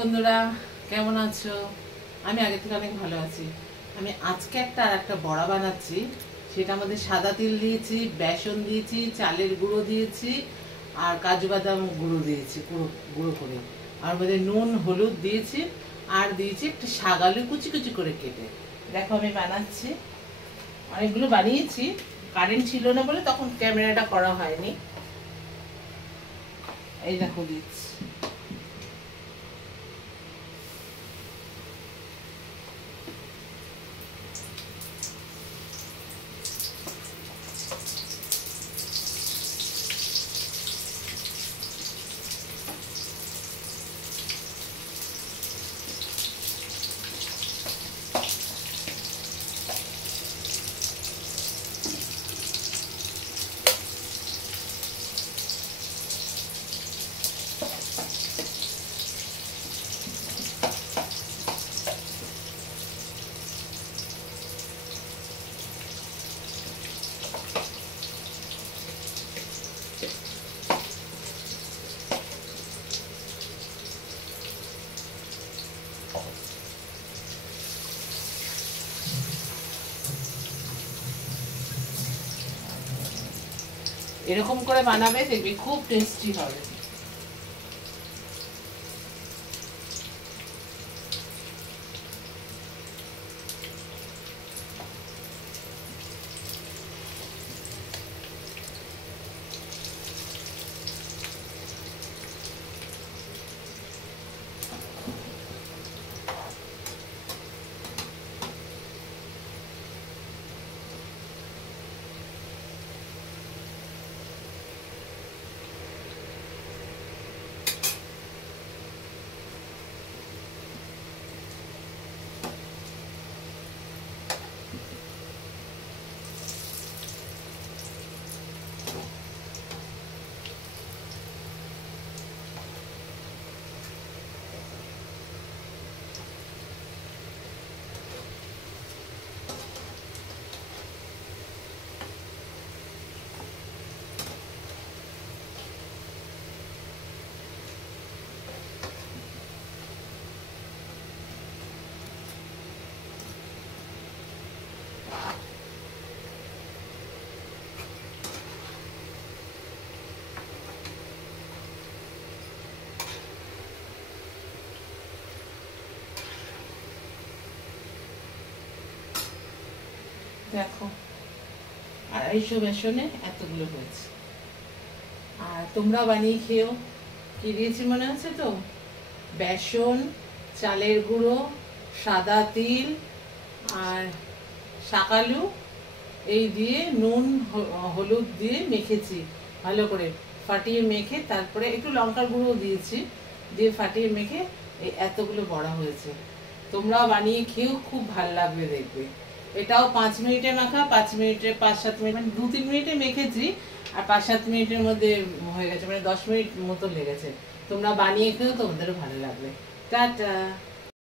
বন্ধুরা, কেমন আছো? আমি আগে থেকে অনেক ভালো আছি। আমি আজকে একটা বড়া বানাচ্ছি। সেটা আমাদের সাদা তিল দিয়েছি, বেসন দিয়েছি, চালের গুঁড়ো দিয়েছি আর কাজু বাদাম গুঁড়ো দিয়েছি, গুঁড়ো গুঁড়ো করে। আর মধ্যে নুন হলুদ দিয়েছি আর দিয়েছি একটা শাক আলু কুচি কুচি করে কেটে। দেখো আমি বানাচ্ছি। অনেকগুলো বানিয়েছি, কারেন্ট ছিল না বলে তখন ক্যামেরাটা করা হয়নি। এই দেখো দিচ্ছি। এরকম করে বানাবে, দেখবি খুব টেস্টি হবে। দেখো 250 বেসনে এতগুলো হয়েছে। আর তোমরা বানিয়ে খেও। কি দিয়েছি মনে আছে তো? বেসন, চালের গুঁড়ো, সাদা তিল আর শাক আলু, এই দিয়ে নুন হলুদ দিয়ে মেখেছি ভালো করে, ফাটিয়ে মেখে তারপরে একটু লঙ্কার গুঁড়ো দিয়েছি, দিয়ে ফাটিয়ে মেখে এই এতগুলো বড়া হয়েছে। তোমরা বানিয়ে খেয়েও, খুব ভালো লাগবে দেখবে। এটাও 5 মিনিটে মাখা, 5-7 মিনিট, মানে 2-3 মিনিটে মেখেছি আর 5-7 মিনিটের মধ্যে হয়ে গেছে, মানে 10 মিনিট মতো লেগেছে। তোমরা বানিয়ে খেয়েও তোমাদেরও ভালো লাগবে। টাটা।